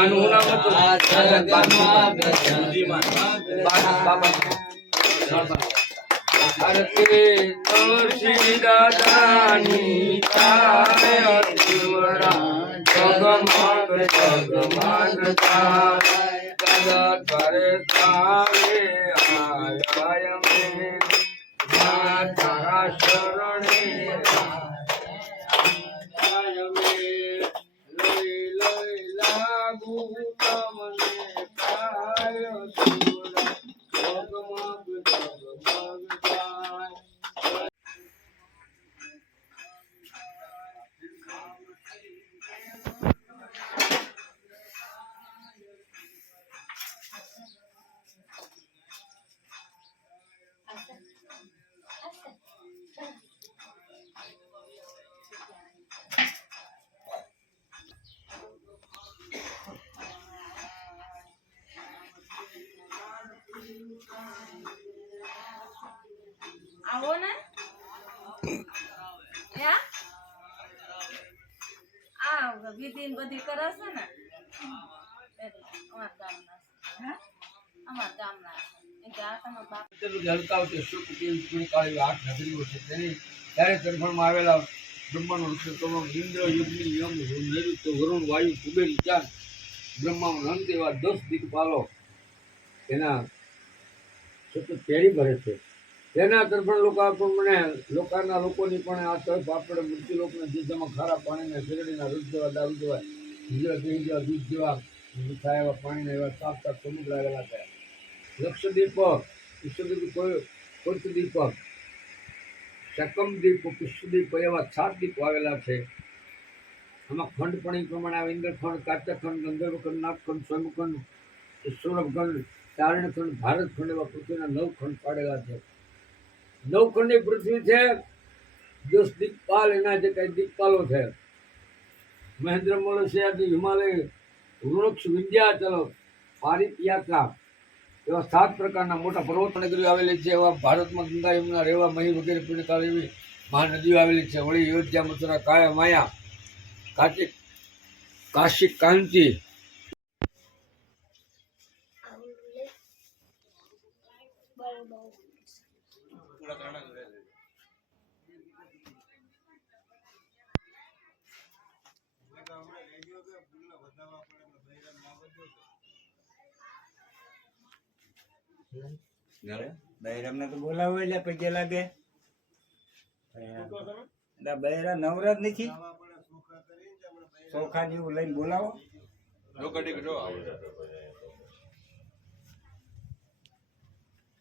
ગાનું નામ હતું આરતી તુલસી દાદાની તારે અતિવરા જગમગ જગમગ તારે દાદા તારે તારે આય મે તારા શરણે આય મે લઈ લઈ લાગુ તમને કાય અતિવરા જગમગ જગમગ તારે આવો ને યા આ વિધિ બધી કરે છે ને અમારા ગામના એટલે આ તમે બાપ હલકાવતી સુખ પીળ કાળી આઠ નગરીઓ છે તેની ત્યારે તરફણમાં આવેલા બ્રહ્માનો ઋષિ કવમ ઇન્દ્ર યુગ્નિ યમ નૈઋત્ય વરુણ વાયુ કુબેર ચાંદ બ્રહ્માનો અંત એવા 10 દિક્પાલો એના સતત પેરી ભરે છે. તેના તરફણ લોકોના લોકોની પણ આ તરફ આપણે મૃત્યુલોકના જીજામાં ખારા પાણીના શેરડીના રસ જેવા દારૂ જેવા બીજા દહીં જેવા દૂધ જેવા મીઠા એવા પાણીના એવા સાફ સાફ સમુદ્ર આવેલા છે. લક્ષદ્વીપ, વિશ્વદ્વીપ, કોર્કદ્વીપ, શકમદ્વીપ, પુષ્પદ્વીપ એવા 7 દ્વીપ આવેલા છે. આમાં ખંડપણી પ્રમાણે આવે ઇન્દ્રખંડ, કાચખંડ, ગંધર્વખંડ, નાગખંડ, સ્વયંખંડ, ઈશ્વરખંડ, ચારણખંડ, ભારતખંડ એવા પૃથ્વીના 9 ખંડ પાડેલા છે. 9 ખંડની પૃથ્વી છે. 10 દિક્પાલ એના જે કઈ દિક્પાલો છે. મહેન્દ્ર મળશે હિમાલય, વૃક્ષ, વિંધ્યાચલ, પારિત યાત્રા એવા 7 પ્રકારના મોટા પર્વત નગરીઓ આવેલી છે. એવા ભારતમાં ગંગા, યમુના, રેવા, મહી વગેરે પુણ્યકાળ એવી મહાનદીઓ આવેલી છે. વળી અયોધ્યા, મથુરા, કાયા, માયા, કાશી, કાંતિ બૈરામ ને તો બોલાવો એટલે પૈસા લાગે. બૈરા નવરાત નથી, ચોખા જેવું લઈને બોલાવો.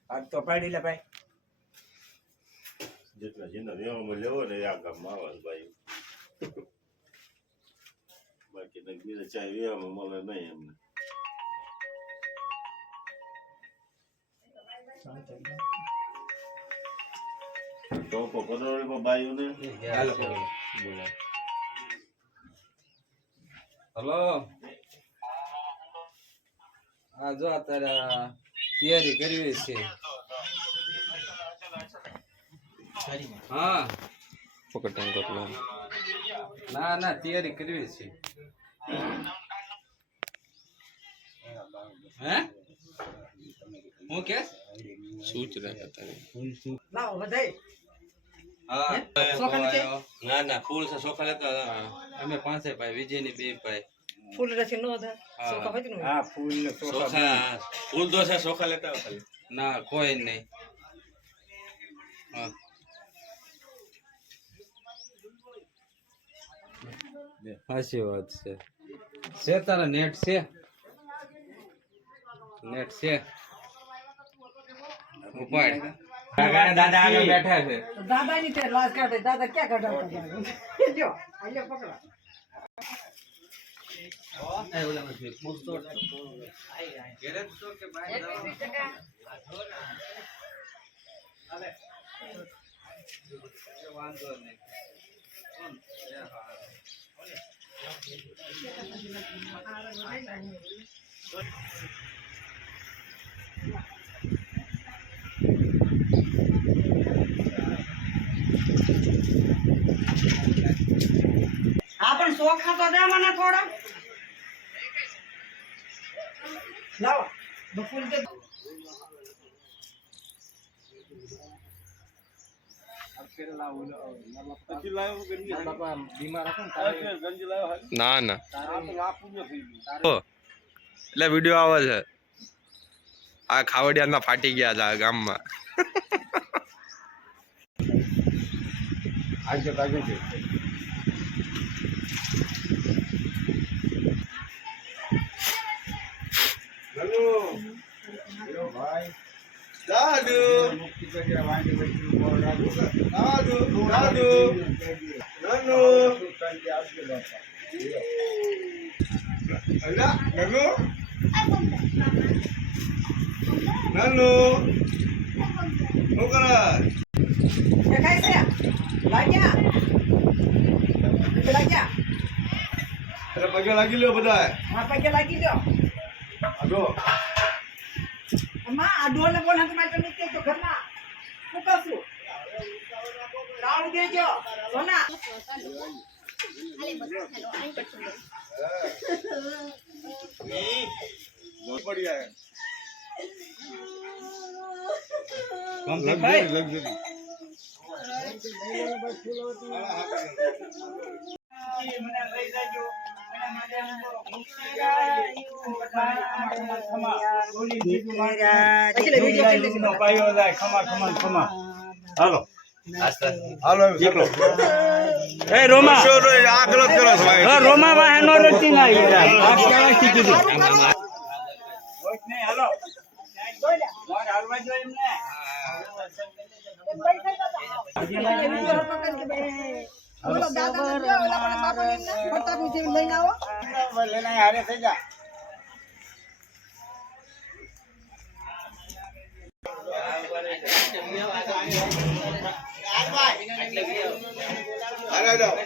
આજ તો પાડી લે ભાઈ. જેટલા જેના વ્યવહારમાં લેવો ને આ ગામમાં આવે ભાઈ. બાકી બીજા ચાય વ્યવહારમાં મળે નહીં એમને. ટોપો કરોડ બાયુને હલો, આ જો અત્યારે તૈયારી કરવી છે. હા ના ના તૈયારી કરવી છે. હે હું કે ના ના ફૂલ છે ચોખા લેતા અમે 5 ભાઈ, વિજય ની 2 ભાઈ. ફૂલ રસી નો હતા સોખા હોય ને. હા ફૂલ ચોખા ફૂલ તો છે ચોખા લેતા ખાલી. ના કોઈ નહીં. હા સાચી વાત છે. તારા નેટ છે? નેટ છે ઉપાડ. દાદા આગળ બેઠા છે. દાદા ની તે લાજ કાઢે. દાદા ક્યાં કાઢતા જો આયો પકડા. એ ઓલા માં પૂછતો ઘરે તો કે ભાઈ અલે વાંધો નહીં. હા પણ ચોખા તો દે મને થોડા. લાવો બફૂલ દે ના ના એટલે વિડીયો આવે છે આ ખાવડિયા ના ફાટી ગયા હતા ગામમાં દેખાય છે લાગ્યા પગે લાગી લ્યો બધા હા પગે લાગી લ્યો આગો અમ્મા આ ડોલ ને બોલ હાથ માં તો નીકળે તો ઘરમાં શું કરશું રાઉન્ડ દેજો સોના बढ़िया है રોમા વાહે નો રચી બોલો દાદા ને ઓલા પણ બાપા ને ફટાકું જેવી લઈને આવો લઈને હારે થઈ જા आ जाओ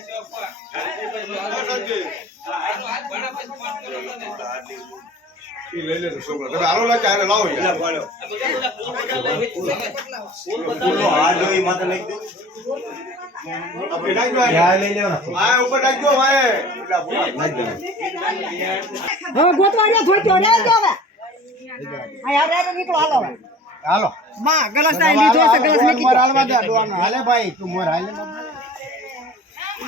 ले ले छोकरा તમે આલો લા ચારે લાવો યાર હાથ જોઈ માથે લઈ દે આપણે નાખ દો યાર લઈ લેવો આ ઉપર નાખ દો ભાઈ હવે ગોતવાડિયા થોડ્યો રે જો હવે આ યાર રે નીકળો હાલો હાલો માં ગલાસ આ લીધો છે ગલાસ મેકી મોર હાલવા દે ડોવાનો હાલે ભાઈ તું મોર હાલે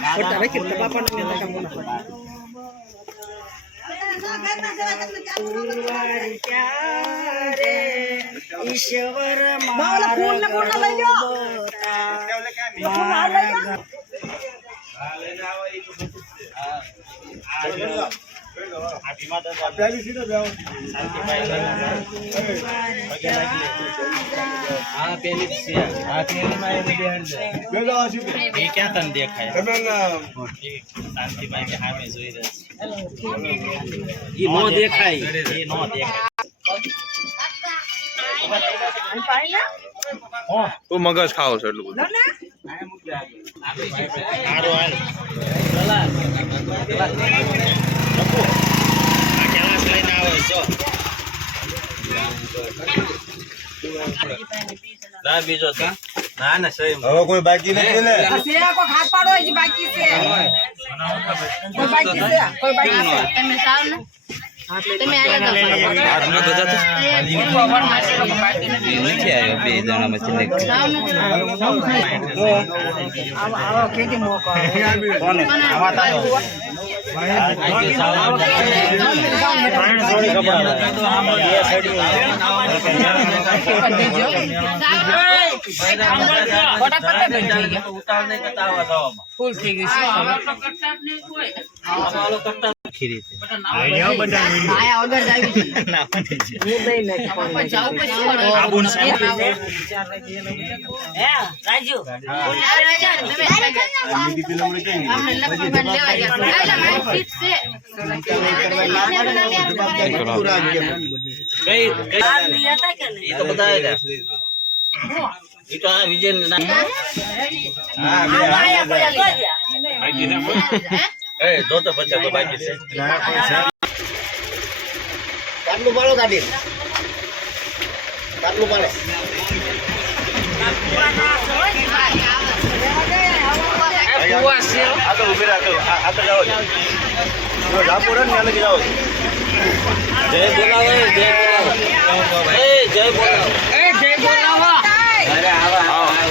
ફોટા રાખી તો બાપા ને કામ ઈશ્વર મારા ફૂલ ને લઈ લો પહેલી સીધો જાઓ આ પેલી છે આ પેલી માં એ બેન છે બે જાઓ સીધે એ ક્યાં તને દેખાય તમે શાંતિભાઈ કે સામે જોઈ રહ્યા છે ઈ નો દેખાય ઈ નો દેખાય તું મગજ ખાવ છો એટલું બધું હારો હાલ લઈને આવો છો ના બીજો ના ના સહી હવે કોઈ બાકી નથી ને સેવા કો હાથ પાડો હજી બાકી છે કોઈ બાકી છે કોઈ બાકી છે તમે સાવ ને તમે આયા આજનો બધા નથી આવ્યો બે જણા વચ્ચે આવો આવો કેકી મોકો કોને આવા તારો ફૂલ થઈ ગઈ છે આયા વગર જાવી છે હું દઈ નાખ જાવ પછી રાજુ રાજા તમે અમને લખવા લેવા ગયા એટલે મારી ફીટ છે એ તો બધા એ તો આ વિજય જો તો બચ્ચા તો બાકી છે કાટલું પાડો ગાડી કાટલું પાડો આ તો ઉભી રાખો આ તો જાઓ જો જાપુર ને લગી જાઓ જય બોલાવો જય બોલાવો જય બોલાવો જય બોલાવો અરે આવા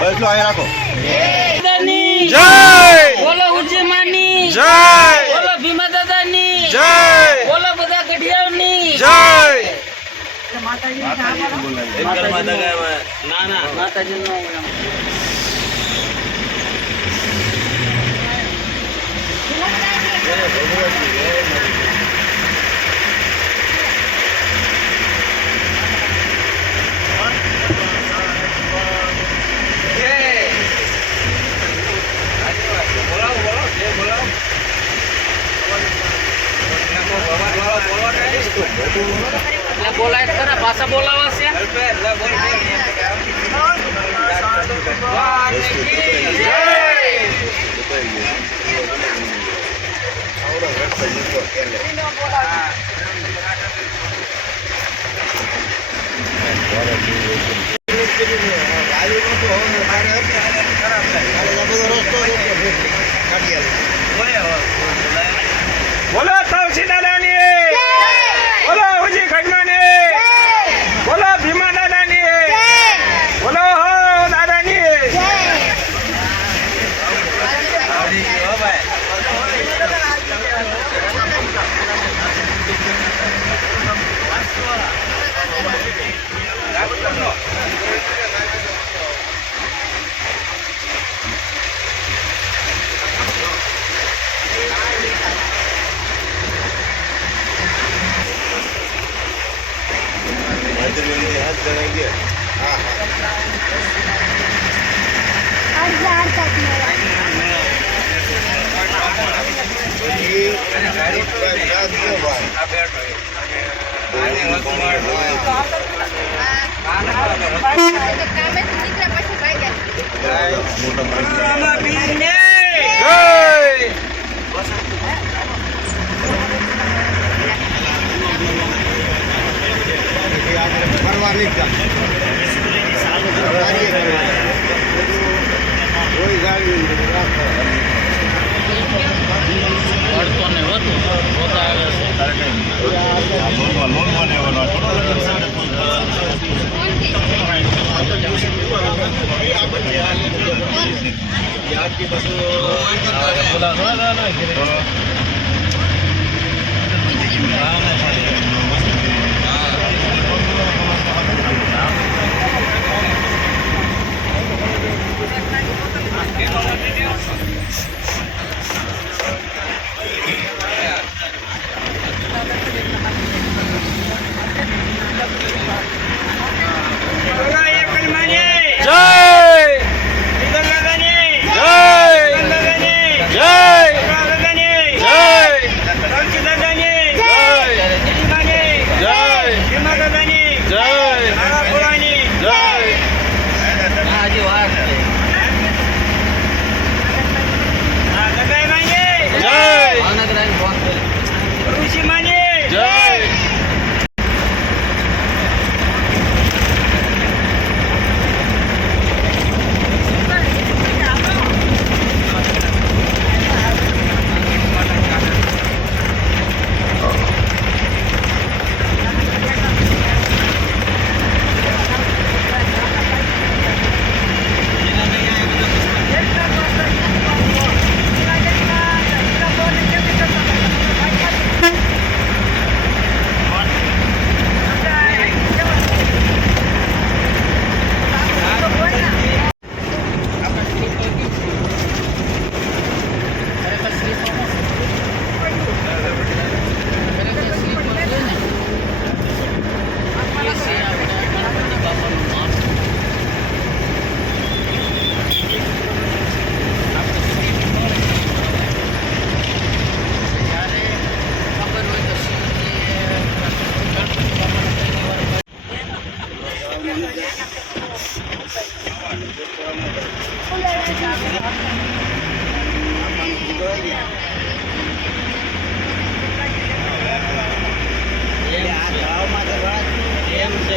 બસ લો અહીંયા રાખો. જય બોલો ઉજ્જૈમાની જય બોલો ભીમા દાદાની જય બોલો બધા ગઢિયાની જય એકલ માતા ગાય ના ના માતાજી બોલાય ખરા ભાષા બોલાવા છે બોલો તવસી દાદાની બોલો ઉજી ખડમાની બોલો ભીમા દાદાની બોલો હો દાદાની જય ફરવા નહીં જતા. કોઈ ગાડી નહીં રાખો. એમ છે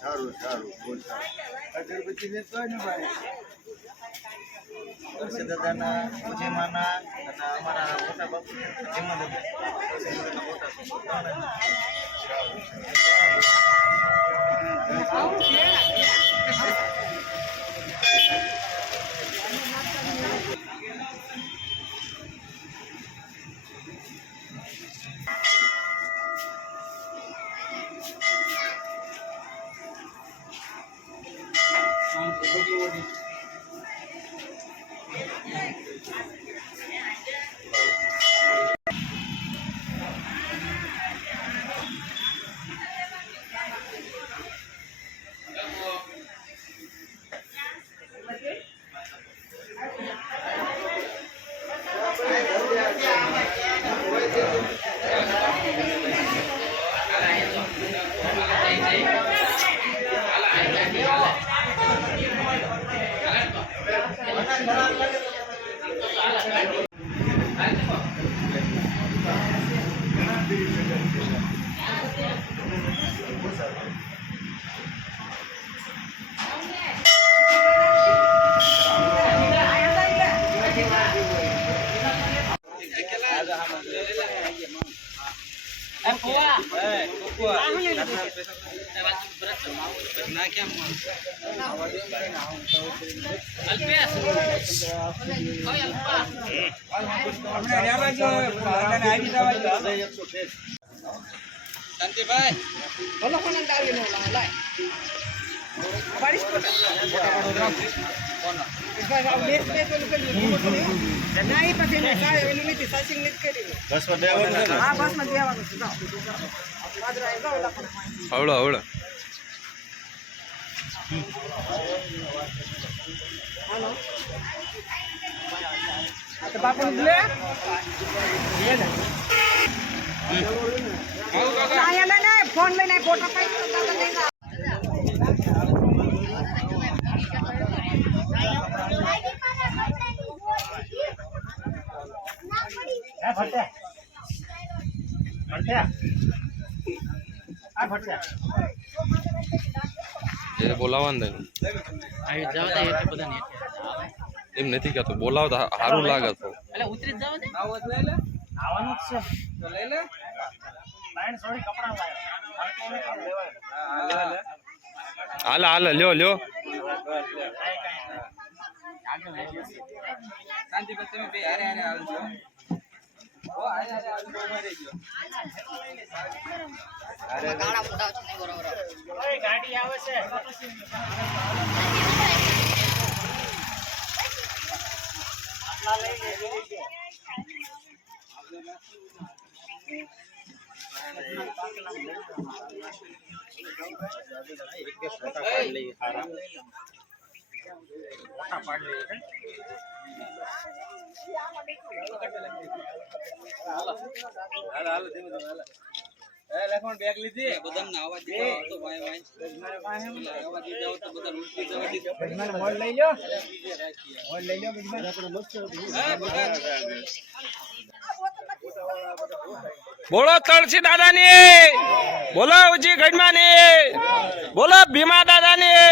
સારું સારું બહુ સારું અગરબત્તી વેચતો હોય ને ભાઈ દાદાના પૂજ્યમાના અને અમારા મોટા બાપુ જેમાં ભલો કોને દાવી નો લાય બારીશ કોટા બેસ પેલું કર્યું ના એ પછી ને સાહેબ એનું નથી સાસિંગ નથી કર્યું બસમાં દેવાનું છે ને? હા બસમાં દેવાનું છે જાઓ વાદરા જાઓ લખો હવળો હવળો હાલો આ તો બાપુ લે ને આયા લે ફોન લઈને ફોટો પાડી દાદા લઈને એ બોલાવવાનું એમ નથી કહેતો બોલાવતા સારું લાગે તો હાલે હાલે લ્યો લ્યો ગાડી આવે છે બેગ લીધી બધાને આવા દીધા તો ભાઈ આવા દીધા તો બધા લૂંટી જવા દીધા મોલ લઈ લો બોલો તળસી દાદાની બોલો ઉજી ગઢમાની બોલો ભીમા દાદાની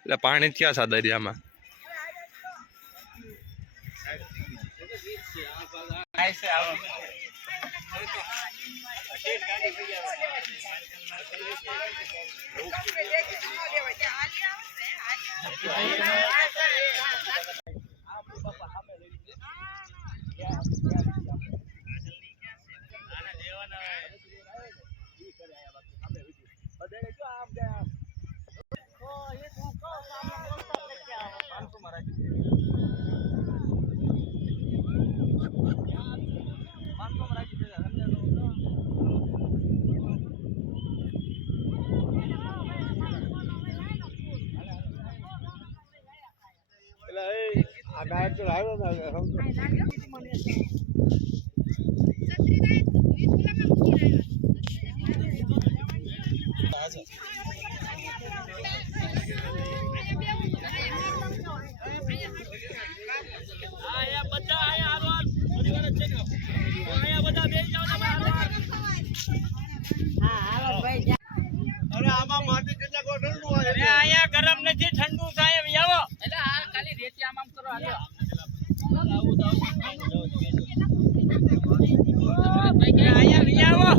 એટલે પાણી ક્યાં છે દરિયામાં અહીંયા ગરમ નથી ઠંડુ સાહેબ આવો એટલે આ ખાલી રેતી આમ કરો હાલો અહીંયા આવો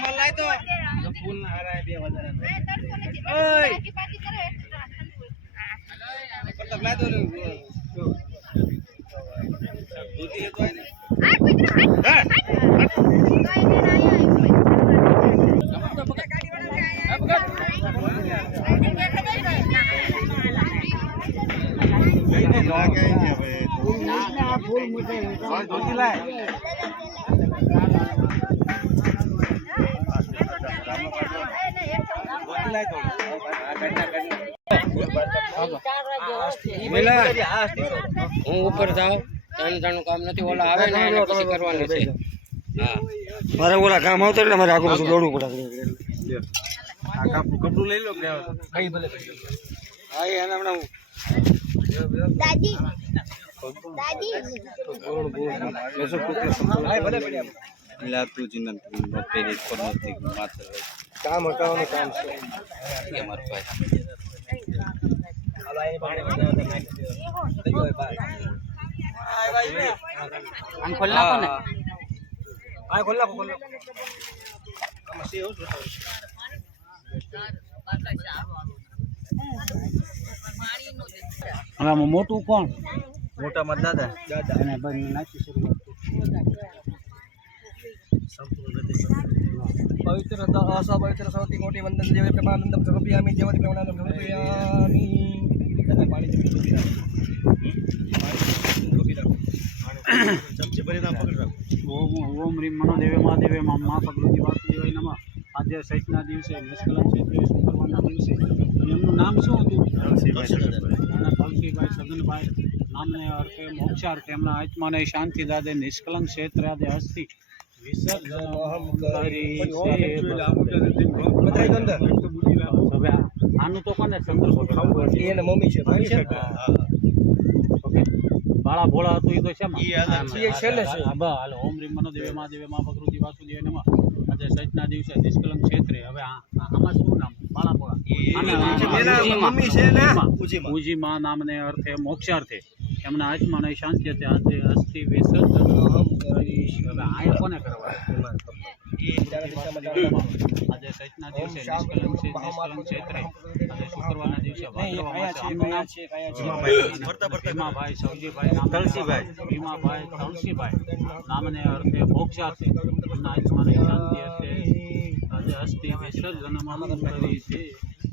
મલાઈ તો ફૂલ ના હરાય બે વધારે ઓય તબલા તો દૂધી તો આને હું ઉપર જાઉં ત્રણ કામ નથી ઓલા આવે ને એને પછી કરવાનું છે હા મારે ઓલા કામ આવતો એટલે મારે આખું બધું દોડવું પડે કપડું લઈ લો કઈ ભલે હા એને હમણાં દાદી દાદી કામ હટાવવાનું કામ છે આમ ખોલ નાખો ને આ ખોલ નાખો હવે આમાં મોટું કોણ મોટા મત દાદા અને બંને નાખી શરૂઆત પવિત્ર અસપવિત્ર સૌથી મોટી વંદન દેવે પ્રમાનંદમ સમર્પયામિ દેવતી પ્રમાનંદમ સમર્પયામિ દાદા પાણી ચમચી ભરી નાખો ઓમ રીમ મનોદેવે મહાદેવે મા ભગવતી વાસુદેવાય નમઃ. આજે સૈતના દિવસે નિષ્કલંક ક્ષેત્રે શુક્રવારના દિવસે એમનું નામ શું હતું? તુલસીભાઈ સગનભાઈ નામને અર્થે મોક્ષાર્થે એમના આત્માને શાંતિ દાદે નિષ્કલંક ક્ષેત્રાદે હસ્તી વિસર્જન હવે આનું તો કોને સંતોષ ખાવું એને મમ્મી છે ભાઈ છે ઓકે બાળા ભોળા હતું એ તો શેમાં એ છેલ્લે છે હાલો ઓમ રીમ મનોદેવે મહાદેવે મા ભગવતી વાસુદેવાય નમઃ. આજે સૈતના દિવસે નિષ્કલંક ક્ષેત્રે હવે આમાં શું નામ બાળા ભોળા મમ્મી છે ને પૂજીમાં નામને અર્થે મોક્ષાર્થે એમના આત્માને શાંતિ હતી આજે અસ્થિ વિસર્જન હવે આ કોને કરવા આજે સૈતના દિવસે નિષ્કલંક ક્ષેત્રે આજે શુક્રવારના દિવસે ભીમાભાઈ સૌજીભાઈ ભીમાભાઈ તલસીભાઈ નામને અર્થે મોક્ષાર્થે એમના આત્માને શાંતિ હતી આજે અસ્થિ વિસર્જનમાં કરી છે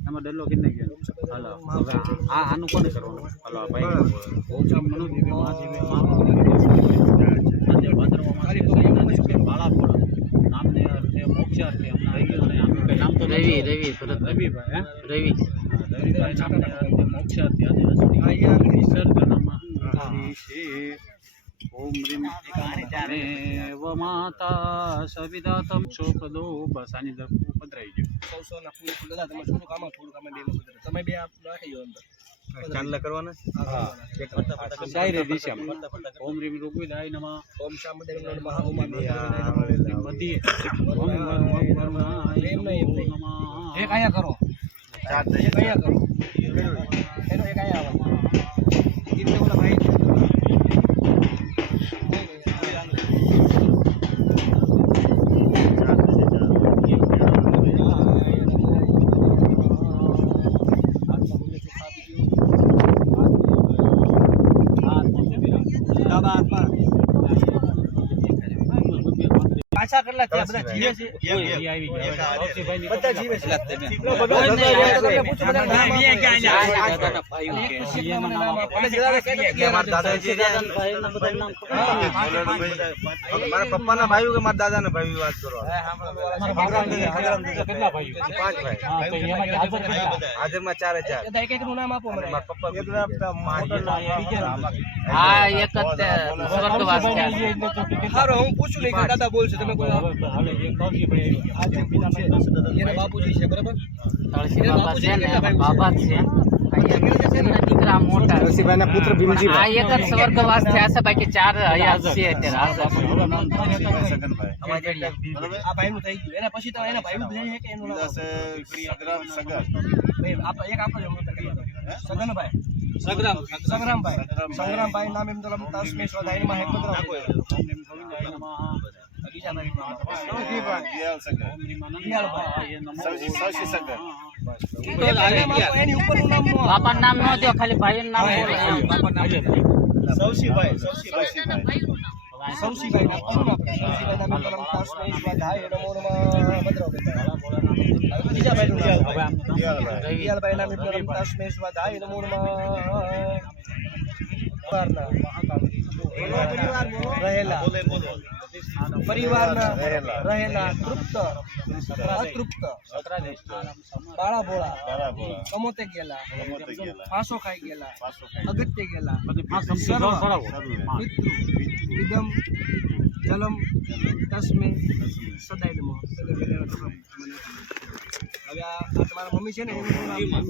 એમાં ડલ્લો કિન્ને ગયો હાલો હવે આનું કોને કરવાનું હાલો ભાઈ ઓમ મનોદેવે મહાદેવે આજે ભાદરવામાં બાળા ભોળા નામને અર્થે મોક્ષાર્થે એમના આનું નામ તો રવિભાઈ રવિભાઈ નામને અર્થે મોક્ષાર્થે આજે અસ્થિ વિસર્જનમાં છે. ઓમ રીમ દેવ માતા સવિદાતમ શોપદો બસ આની પધરાઈ ગયો સૌના ફૂલ દાદા તમે થોડું કામ બે તમે બે આપ નાખી દો અંદર ચાંદલા કરવાના સાયરે દિશામાં ઓમ રીમ ઋગ્વેદાય નમઃ ઓમ શામદેવ નમઃ ઓમ બધી એક અહીંયા કરો એક અહીંયા કરો એનો એક અહીંયા આવે એટલે ઓલા ભાઈ પાછા કેટલા ત્યાં બધા જીવે છે બધા જીવે છે મારા પપ્પાના ભાઈઓ કે મારા દાદાના ભાઈઓ વાત કરો કેટલા ભાઈઓ 5 ભાઈ હાજરમાં 4 એક નું નામ આપો મને મારા પપ્પા હા એક જ સ્વર્ગવાસ હારો હું પૂછું નહીં કે દાદા બોલશે તમે કોઈ એના બાપુજી છે બરાબર બાબા છે દીકરા મોટા ઋષિભાઈના પુત્ર ભીમજી આ એક જ સ્વર્ગવાસ થયા છે બાકી 4 હયાત છે અત્યારે આ ભાઈનું થઈ ગયું એના પછી તો એના ભાઈનું થઈ છે કે એનું નામ એક આપો સગનભાઈ સંગ્રામભાઈ નામ એમ તો તસ્મે સ્વધાયમાં હે પત્ર બાપાનું નામ ન દો ખાલી ભાઈનું નામ સૌસીભાઈ નામ સૌસીભાઈ નામ તસ્મે સ્વધાય નમો નમઃ બીજા ભાઈનું નામ દિયાલભાઈ નામ તસ્મે સ્વધાય નમો નમઃ પરિવારના રહેલા તૃપ્ત અતૃપ્ત બાળા ભોળા કમોતે ગયેલા ફાંસો ખાઈ ગયેલા અગત્ય ગયેલા પિતૃ ઇદમ જલમ તસ્મે સદાય નમઃ. હવે આ તમારા મમ્મી છે ને એનું નામ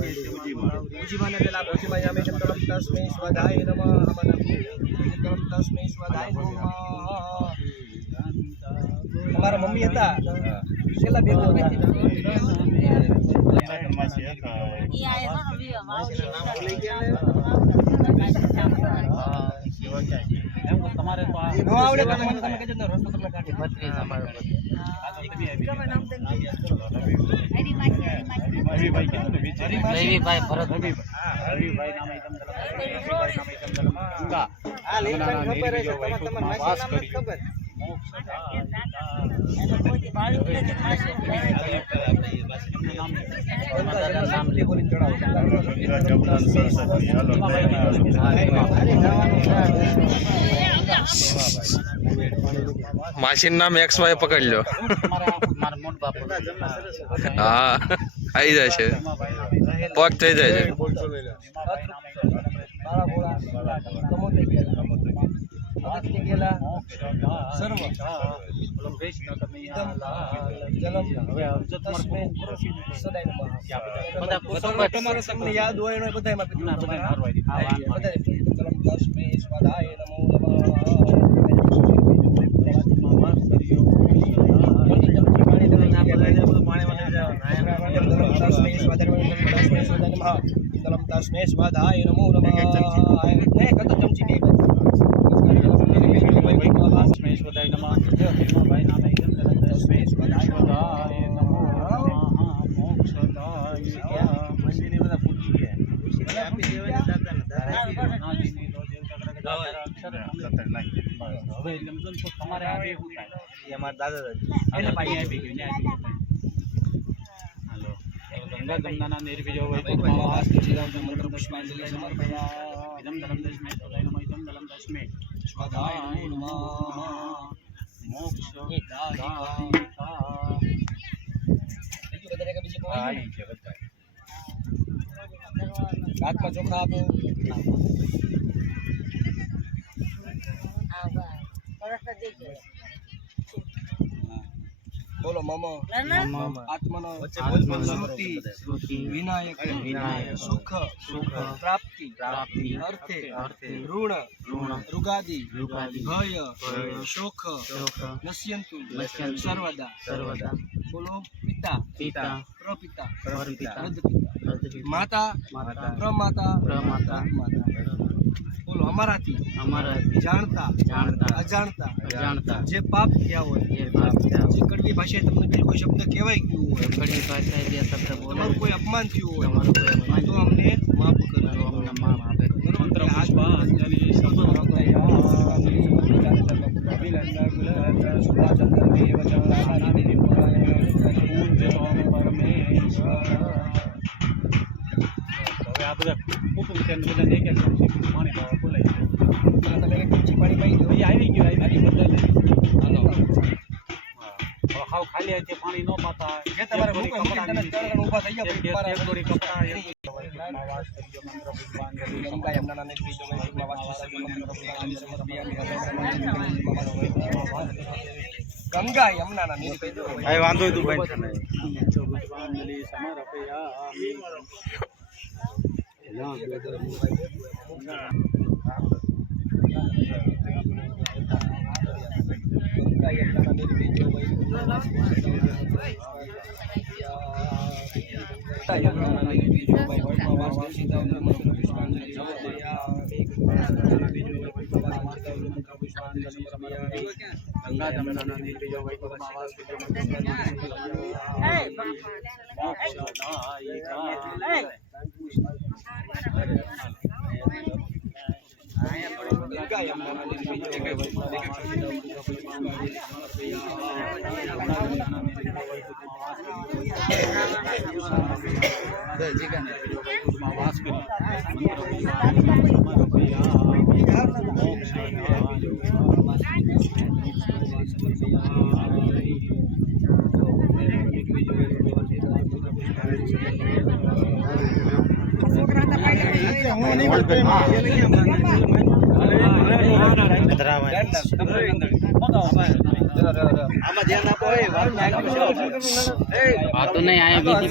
પૂજીમાને પેલા પૂજીમાઈ અમે મંગલમ તસ્મૈ સ્વાધાય નમઃ મંગલમ તસ્મૈ સ્વાધાય નમઃ. અમારા મમ્મી હતા છેલ્લા બે હતા. ઈ આયે તો વિયો એમ કે તમારે તો આ નો આવડે તો મને તમે કહેજો ને રસ્તો તમને કાઢી રવિભાઈ કીધું ને વિજય રવિભાઈ ભરત રવિભાઈ નામે ગંગા આ લીલભાઈ ખબર છે તમારા માસી નામ ખબર. નામ લે બોલી ચડાવો. માસીનું નામ XY પકડી લો. મારા મોટ બાપુ હા આવી જાય છે, પગ થઈ જાય છે. બાળા બોળા કમોતે ગયેલા મદદથી ગયેલા સર્વ જલમ હવે તસ્મૈ સદાય નમઃ. બધા કુસુમ તમારે તમને યાદ હોય ને બધાયમાં કીધું. ના બધા મારવાડી બધાય. મંગલમ તસ્મૈ સ્વાધાય નમો નમઃ. તસ્મૈ સ્વાધાય નમો નમઃ. ને કતો ચમચી બે તસ્મૈ સ્વાધાય નમઃ. ભીમાભાઈ નામે તસ્મૈ સ્વાધાય નમો મોક્ષદાય. મંદિરે બધા પૂજી ગયા. હવે એટલે એમ તો તમારે આ બે શું થાય? એ અમારા દાદા દાદી. એટલે ભાઈ આપી ગયું ને આપી ગયું. હાલો ગંગા ગંગાના નિર્વિજય વૈકુંઠમાં મંત્ર પુષ્પાંજલિ સમર્પયા. ઇદમ ધરમ દશમે સ્વાધાય નમઃ. ઇદમ ધરમ દશમે સ્વાધાય નમઃ. મોક્ષ બીજું હાથમાં ચોખા આપો. બોલો મમ આત્મનો શ્રુતિ વિનાયક સુખ પ્રાપ્તિ અર્થે ઋણ રુગાદિ ભય શોક નશ્યંતુ સર્વદા. બોલો પિતા પ્રપિતા માતા પ્રમાતા. બોલો અમારાથી જાણતા અજાણતા જે પાપ થયા હોય, જે કડવી ભાષાએ તમને બીજો કોઈ શબ્દ કહેવાય ગયું હોય, તમારું કોઈ અપમાન થયું હોય તો અમને માફ કરજો. મંત્ર પુષ્પાંજલિ હવે આ બધા કુટુંબ છે ને બધા એક એક પાણી પાવા બોલાય છે. તમે એક ચમચી પાણી પાઈ દો. એ આવી ગયું બધા હાલો. હાવ ખાલી હાથે પાણી ન પાતા જે તમારે મૂકો મૂકીને તમે ત્રણ જણ ઊભા થઈ જાઓ. એક જોડી કપડા વાસ કરજો. મંત્ર પુષ્પાંજલિ ગંગા યમુના નદી બીજો મેં વાસ ગંગા યમુના નદી ભાઈ વાંધો તું ભાઈ પુષ્પાંજલિ સમર્પયામિ. ગંગા જમના નિર્વિજય વૈકુંઠમાં વાસ કરજો. તો નહીં આયા બીજી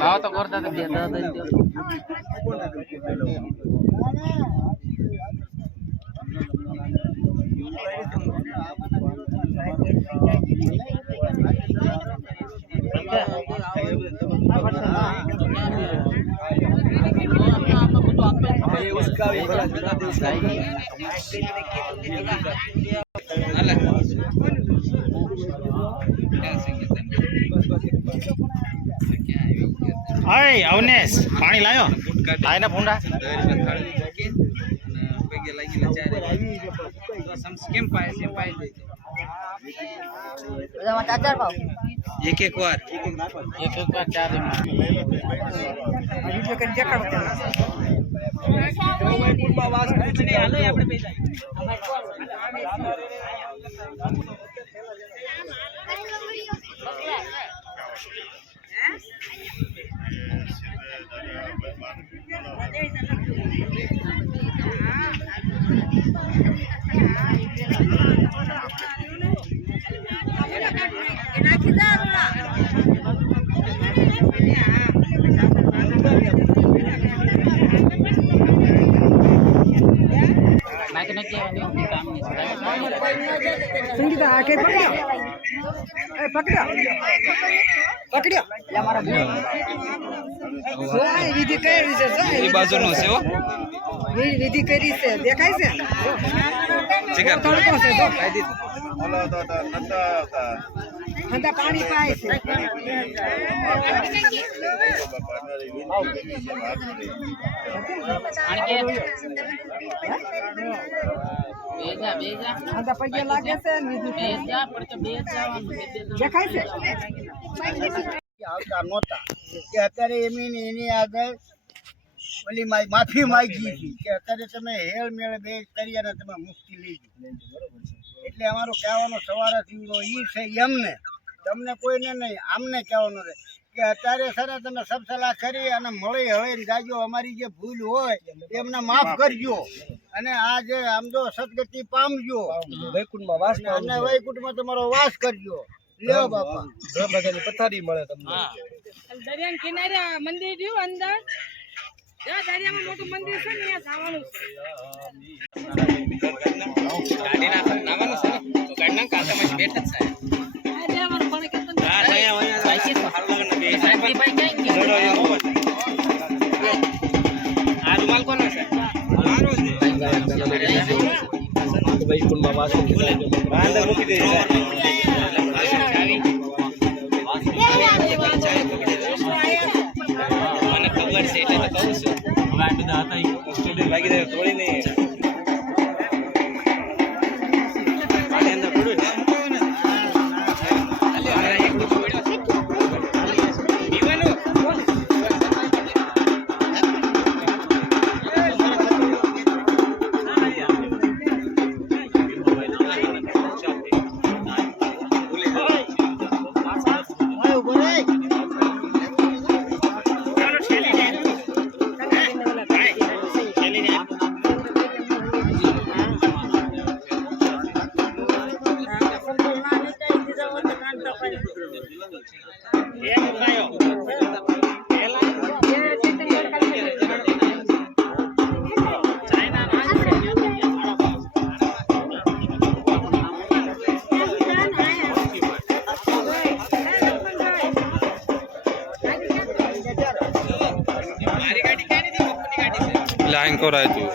ભાવ તો કરતા હતા બે અય અવનેશ પાણી લાયો આયના ફૂંડા એક એક વાર ચાર વિડીયો કરી દેખાડો સંગીતા આખે પકડ્યો એ પકડ્યો વિધિ કરી છે એ બાજુનો છે હો વિધિ કરી છે દેખાય છે ચીકર તડકો છે જો ઠંડા પાણી પાય છે ઠંડા પગે લાગે છે ને વિધિ દેખાય છે આવતા નહોતા કે અત્યારે એની આગળ ઓલી માફી માંગી હતી કે અત્યારે તમે હેળ મેળ બે કરી અને તમે મુક્તિ લીધી. એટલે અમારો કહેવાનો સવારે થયો એ છે એમને, તમને કોઈને નહીં, આમને કહેવાનો રહે કે અત્યારે સર તમે સબ સલાહ કરી અને મળી હવે જાજો, અમારી જે ભૂલ હોય એમને માફ કરજો અને આ જે આમ તો સદગતિ પામજો, વૈકુંઠમાં વાસ અને વૈકુંઠમાં તમારો વાસ કરજો. લ્યો બાપા, બ્રહ્માની પથારી મળે તમને. દરિયા કિનારે મંદિર રહ્યું અંદર, દરિયામાં મોટું મંદિર છે ને ત્યાં વૈકુંઠમાં વાસ મૂકી દે. મને ખબર છે એટલે તો કહું છું. હવે આ બધા હતા સ્ટુડિયો લાગી જાય થોડી નહીં આની અંદર પડ્યું લાઈન કોરાય તું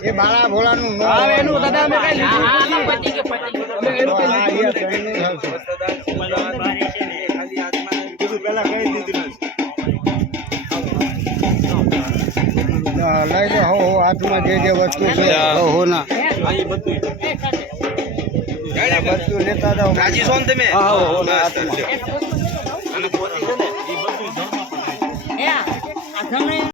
એ બાળા ભોળાનું નો આવે એનું દાદા અમે કઈ પેલા કહી દીધું લઈ લો હો હાથમાં જે વસ્તુ છે હો ના બધું લેતા જાઓ રાજી છો ને તમે હા હો ના હાથમાં અને પોતી છે ને એ બધું ધર્મ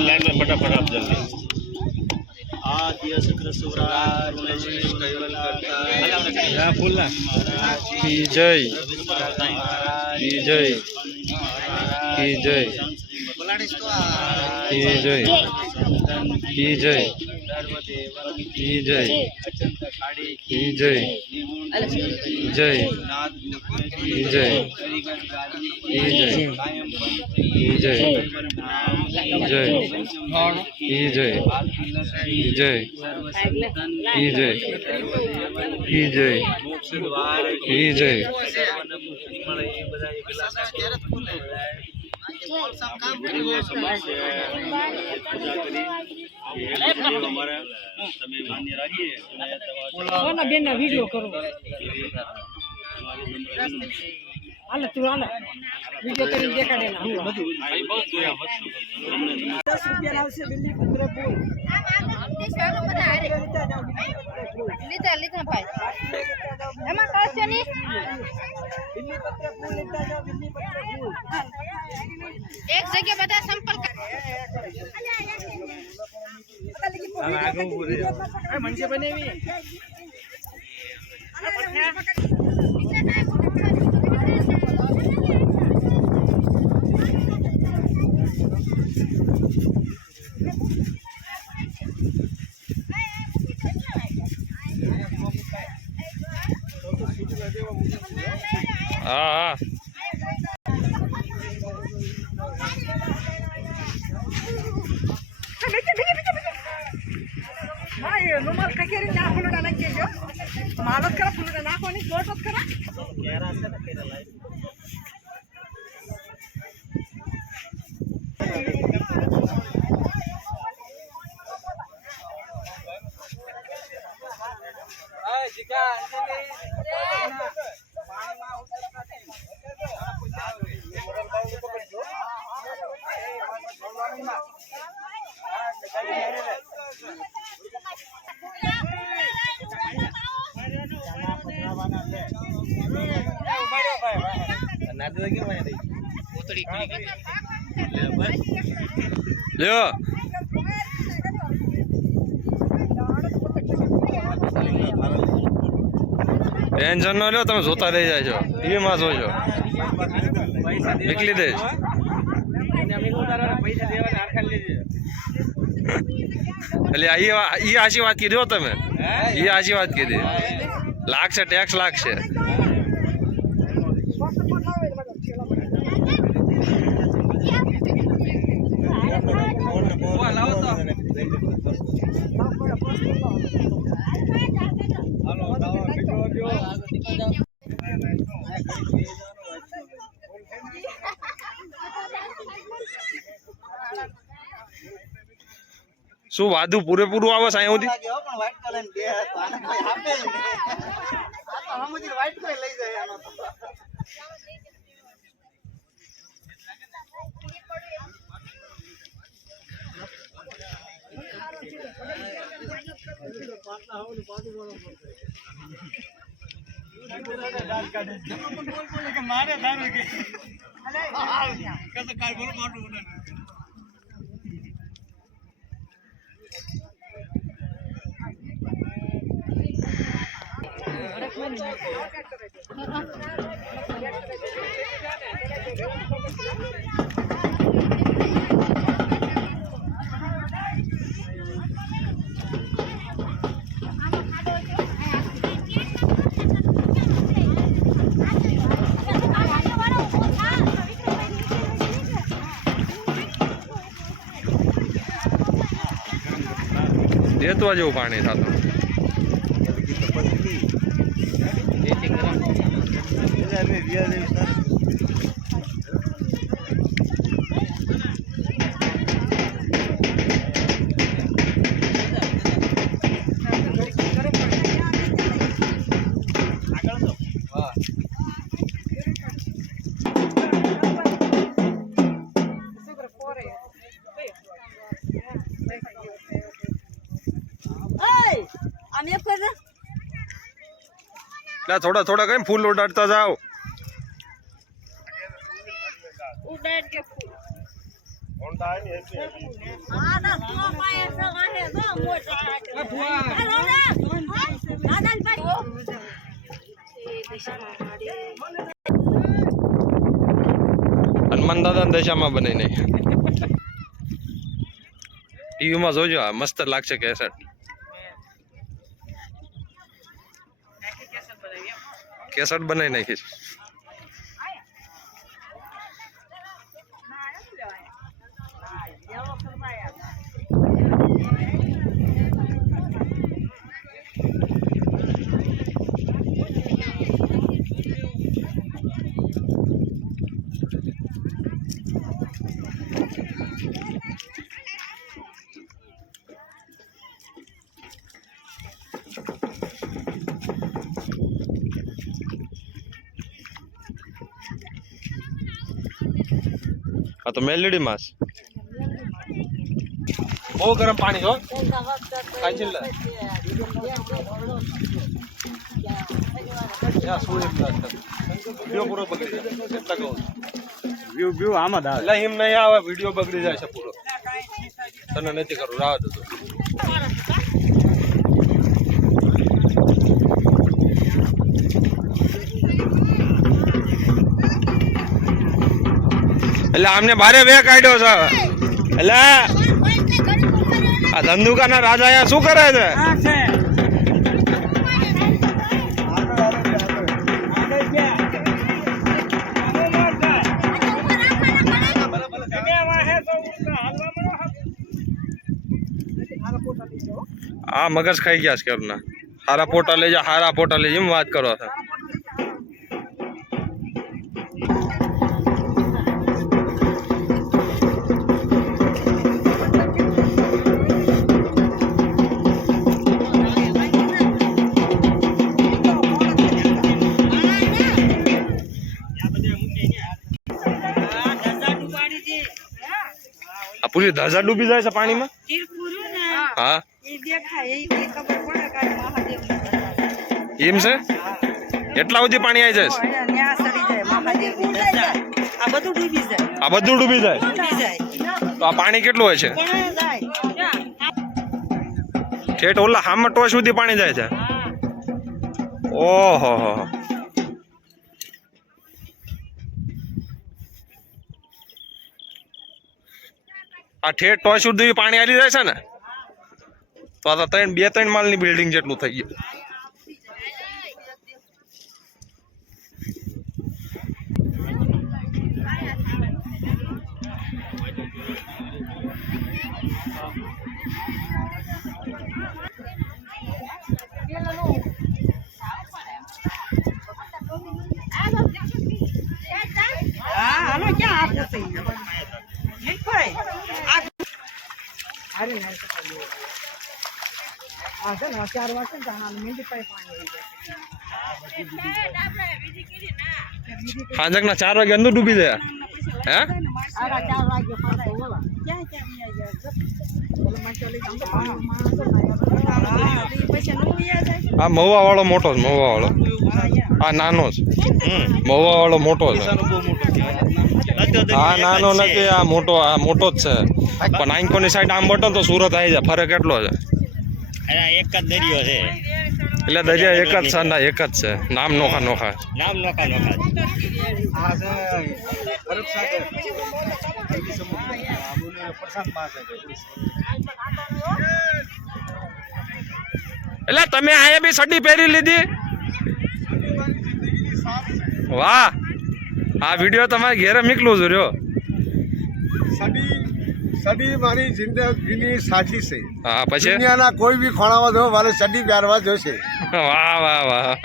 लाइन में फटाफट आप जल्दी की जय की जय की जय की जय की जय की जय की जय जय की जय की जय की जय जय की जय की जय की जय की जय की जय વિડીયો કરો હાલ તું હાલ વિડીયો કરી દેખાડે ના હું બધું 10 રૂપિયા લાવશે દિલ્હી પુત્ર પુલ લીધા ભાઈ એમાં કરશે નહીં દિલ્હી પત્ર પુલ લેતા જાઓ દિલ્હી પત્ર પુલ એક જગ્યા બધા સંપર્ક મનસે બનેવી हाँ રૂમાલ ખકેરી ના ફૂલડા નાખી જો માલત કરા ફૂલડા નાખવાની લોટ કરા લ્યો ટેન્શન ન લ્યો, તમે જોતા રહી જાય છો, ટીવીમાં જોજો, નીકળી દઈશ. એટલે એ આશી વાત કીધી હો તમે, એ આશી વાત કીધી. લાગશે, ટેક્સ લાગશે. શું વાદું પૂરેપૂરું આવે સાંઈ સુધી? દેતવા જેવું પાણી થતું. થોડા થોડા કઈ ફૂલ ઉડાડતા જાઓ. હનુમાન દાદા દશામાં બને નહીં. ટીવીમાં જોજો, આ મસ્ત લાગશે કેસેટ. કેસેટ બનાવી નાખીશ. આ તો મેલડી માસ. બહુ ગરમ પાણી હો. વ્યૂ આમાં એટલે એમ નહીં આવે, વિડીયો બગડી જાય છે પૂરો. તને નથી કરું, રાહ દો. એટલે આમને બારે બે કાઢ્યો છે. એટલે આ ધંધુકાના રાજા અહીંયા શું કરે છે? આ મગજ ખાઈ ગયા છે કેરના. હારા પોટા લઈ જા, હારા પોટા લઈ જા, એમ વાત કરો છો. આ પૂરી ધજા ડૂબી જાય છે પાણીમાં. હા એમ છે? એટલા સુધી પાણી આવી જાય છે? બધું ડૂબી જાય આ બધું ડૂબી જાય ડૂબી જાય તો આ પાણી કેટલું હોય છે પણ જાય ઠેઠ ઓલા હામાં ટોચ સુધી પાણી જાય છે ઓહો હો આ ઠેઠ ટોચ સુધી પાણી આવી જાય છે ને તો આ તો 2-3 માળની બિલ્ડિંગ જેટલું થઈ ગયું હા હાલો ક્યાં આપો છે અરે ના આ છે ને 4 વાગે ને હાલ મીંડી પાઈ પાણી આવી જાય સાંજના 4 વાગે અંદર ડૂબી જાય હે અરે 4 વાગે પાછો ઓલા ક્યાં આ મહુવા વાળો મોટો છે મહુવા વાળો આ નાનો છે મહુવા વાળો મોટો છે આ નાનો નથી આ મોટો જ છે પણ આંકોની સાઈડ આમ બટન તો સુરત આવી જાય ફરક એટલો છે એક જ દરિયો છે એટલે દરિયા એક જ છે ના એક જ છે નામ નોખા નોખા નામ નોખા નોખા આ છે અરબ સાગર અરબી સમુદ્ર આ બોલે પ્રશાંત મહાસાગર એટલે તમે આયા બી સડી પહેરી લીધી વાહ આ વિડીયો તમારે ઘેરે નીકળું છું રહ્યો સડી મારી જિંદગીની સાચી છે હા પછી દુનિયાના કોઈ બી ખોણામાં જો મારે સડી પહેરવા જોશે વાહ વાહ વાહ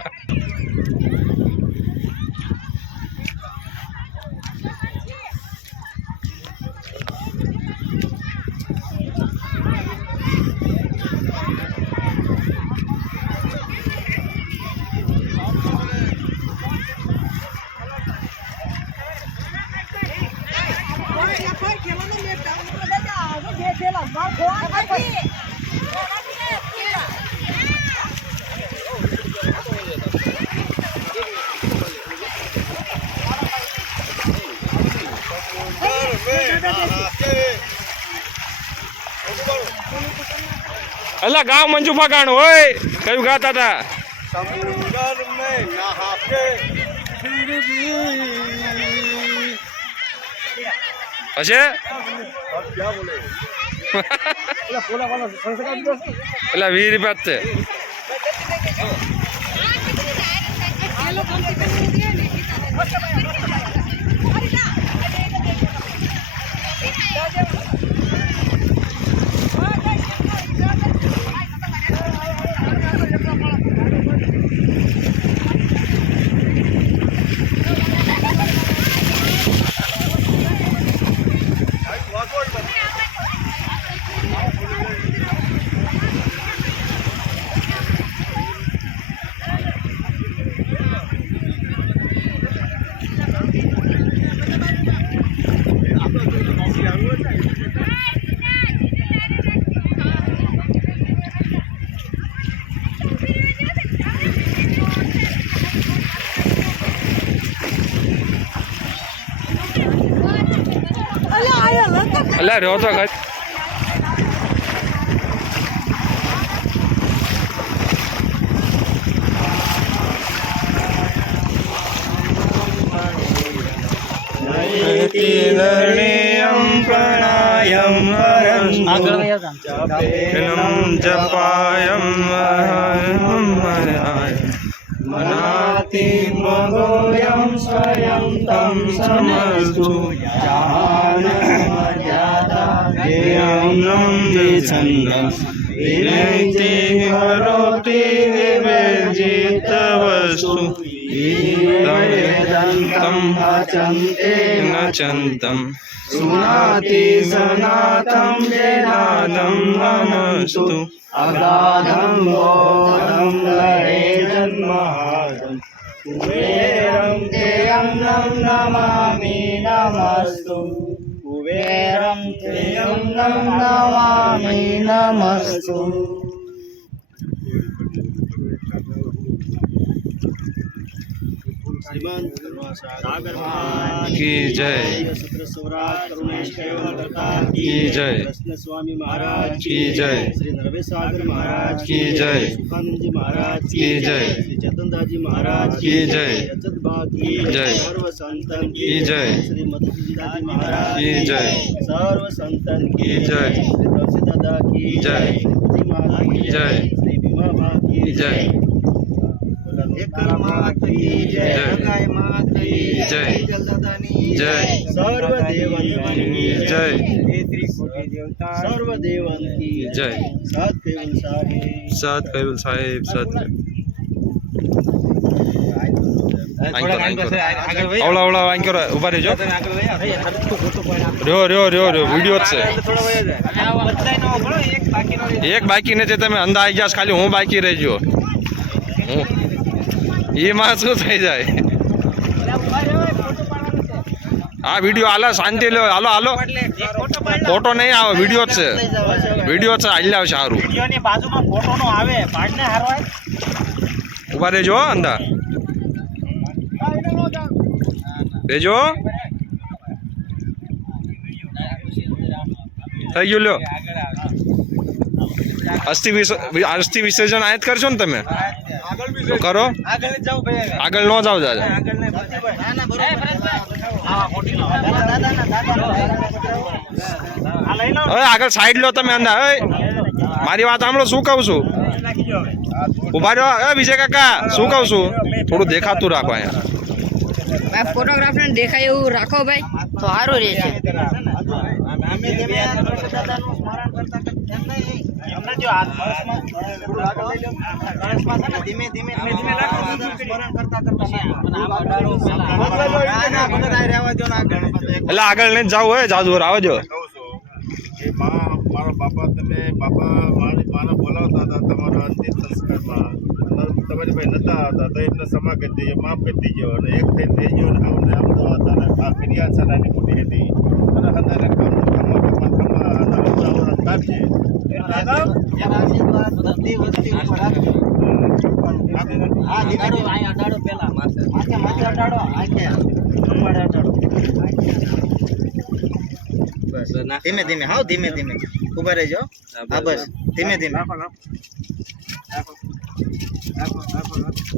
અલા ગાવ મંજુફા ગાણ હોય કયું ગાતા હતા સમુંદર મેં નહા કે ફિર ભી પછી अब क्या बोले એટલે 20 રૂપિયા જ છે અલ્યા રહ્યો તો ઘર જપાયમ મનાતિ મગોયમ સ્વયં તમ સમસ્તુ વિનૈતિ કરોતિ વિવેજિત વસ્તુ તમ અચંતે ન ચંતમ સુનાતિ સનાતમ વેદાનમ નમસ્તુ અગાધમ બોધમ લહે જન્માદમ કુબેરમ તેયમ નમામિ નમસ્તુ કુબેરમ તેયમ નમામિ નમસ્તુ શ્રીમંત સાગર મહારાજ કી જય સત્ર સૌરાજ કરુણેશ કેવલ કરતા કી જય કૃષ્ણ સ્વામી મહારાજ કી જય શ્રી નરવેશ સાગર મહારાજ કી જય સુખાનંદજી મહારાજ કી જય શ્રી ચેતનદાસજી મહારાજ કી જય અચતબાગ કી જય સર્વ સંતન કી જય શ્રી મધુજીદાજી મહારાજ કી જય સર્વ સંતન કી જય શ્રી તુલસી દાદા કી જય શ્રી મા કી જય શ્રી ભીમા બા કી જય એકલ માત કી જય જય. ગાય માત કી જય. જલદાદાની જય. સર્વ દેવન કી જય સર્વ દેવન કી જય સાત કેવલ સાહેબ સાત કૈવલ સાહેબ સાત અવળા વાંક્યો ઉભા રહેજો રહ્યો વિડીયો જ છે એક બાકી નથી તમે અંધા આવી ગયા છો, ખાલી હું બાકી રહેજો એમાં શું થઈ જાય આ વિડીયો હાલો શાંતિ લો હાલો હાલો ફોટો નહીં આવે વિડીયો જ છે હાલી આવશે સારું ઉભા રહેજો હો, અંધા રહેજો થઈ ગયું લ્યો અસ્થિ વિસર્જન આયત કરશો ને તમે તો કરો આગળ ન જાઓ દાદા હવે આગળ સાઈડ લો તમે અંદા મારી વાત સાંભળો શું કહું છું ઉભા રહ્યો વિજય કાકા શું કહું છું થોડું દેખાતું રાખો અહીંયા ફોટોગ્રાફર દેખાય એવું રાખો ભાઈ તો સારું રહે છે એટલે આગળ નહીં જવું હોય જાજુ આવજો કે મારા બાપા મારા બોલાવતા હતા તમારા અંતિમ સંસ્કારમાં તમારી ભાઈ નતા હતા તો એમને ક્ષમા કરી દેજો માફ કરી દેજો અને એક થઈને રહેજો અને અમને અમદાવાદ આ ફિરિયાદ સદાની મોટી હતી અને હંદાને કાપજે ધીમે ધીમે હાવ ધીમે ધીમે ઉભા રહેજો હા બસ ધીમે ધીમે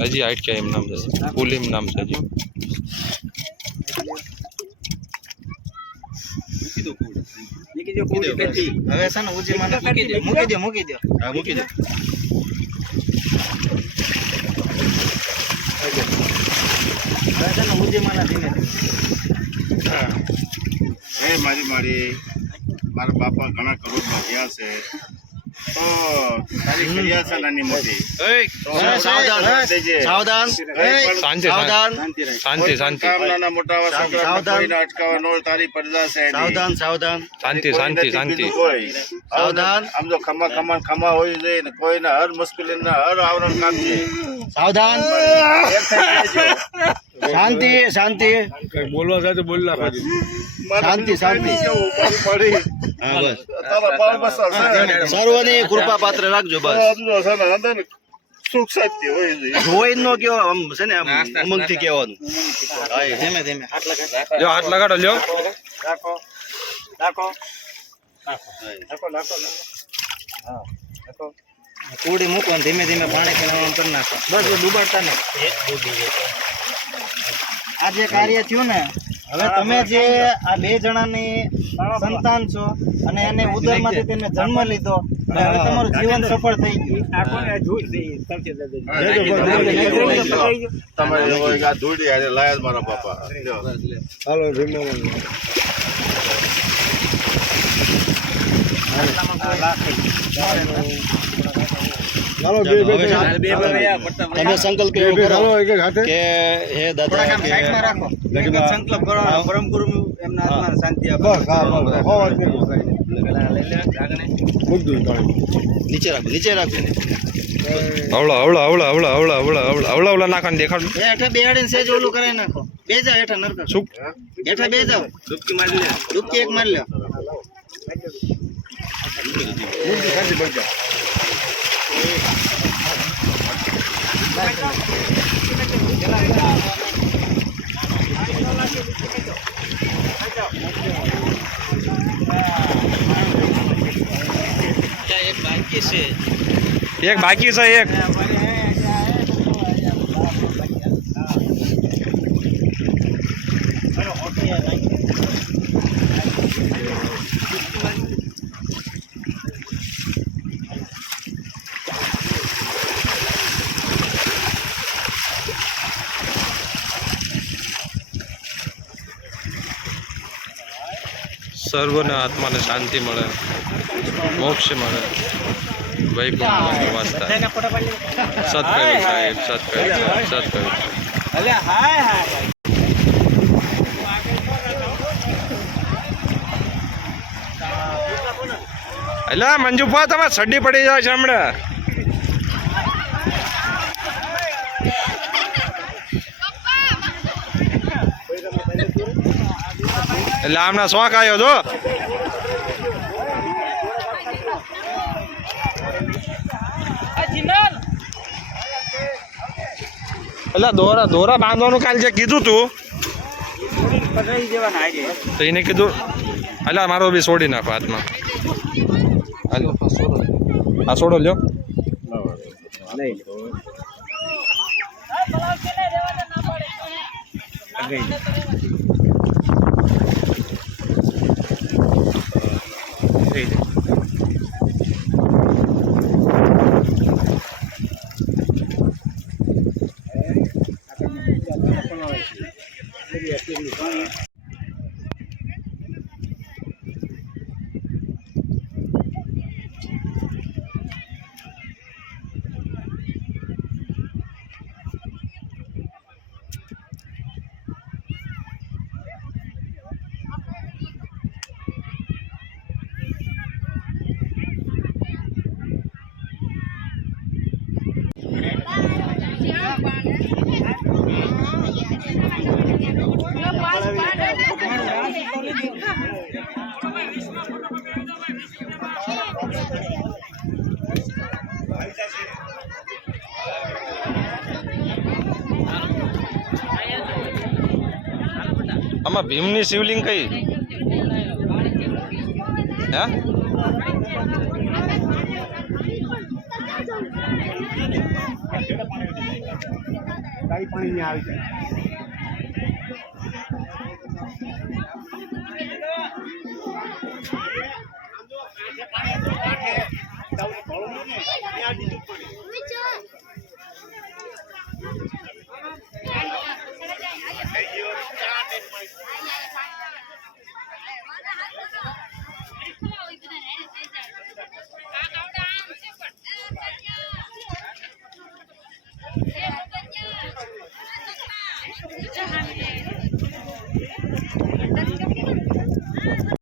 હજી હાઈટ કે એમ નામ છે ફૂલ એમ નામ છે હજી હવે છે ને ઉજી મને મૂકી દો હા મૂકી દો હવે છે ને ઉજી મને ધીમે ધીમે મારા બાપા ઘણા કરોડમાં ગયા છે તો તારી ફરિયાદ છે નાની મોટી સાવધાન શાંતિ શાંતિ નાના મોટા કોઈને અટકાવવા નો તારી પડદા છે સાવધાન સાવધાન શાંતિ શાંતિ શાંતિ સાવધાન આમ તો ખમા હોવી જોઈએ ને કોઈને હર મુશ્કેલીના હર આવરણ કામ છે સાવધાન શાંતિ શાંતિ બોલવા સાથે બોલલા શાંતિ શાંતિ પડી હા બસ તારા બાળ બસા સર્વની કૃપા પાત્ર રાખજો બસ સુખ શાંતિ હોય છે જોઈ નો કયો આમ છે ને આમ ઉમંગથી કહેવાનું હા ધીમે ધીમે લ્યો હાથ લગાડો લ્યો કુડી મૂકો ને ધીમે ધીમે પાણી પીવાનું કરી નાખો બસ ડૂબાડતા ને આ જે કાર્ય થયું ને હવે તમે જે આ બે જણાની સંતાન છો અને એને ઉદરમાંથી તેને જન્મ લીધો અને હવે તમારું જીવન સફળ થઈ ગયું તમે ધૂળી હારે લાયા મારા બાપા હાલો તમે સંકલ્પ એવો કરો કે હે દાદા કે સંકલ્પ કરો પરમ ગુરુ એમના આત્માને શાંતિ આપો નીચે રાખો અવળા નાખવાનું દેખાડું હેઠા બેહાડીને સેજ ઓલું કરાવી નાખો બે જાવ હેઠા નરકા શું હેઠા બે જાવ ડૂબકી એક મારી લો એક બાકી છે એક. સર્વના આત્માને શાંતિ મળે, મોક્ષ મળે, વૈકુંઠમાં નિવાસ થાય. સત્કર્યું સાહેબ, સત્કર્યું, સત્કર્યું. એટલે મંજુભા તમે સડી પડી જાય છે હમણાં. એટલે આમના શોખ આવ્યો છો. એટલે દોરા બાંધવાનું કાલે જે કીધું તું તો એને કીધું એટલે મારો બી છોડી નાખો હાથમાં. હાલો આ છોડો લ્યો. આમાં ભીમની શિવલિંગ કઈ હે? પાણી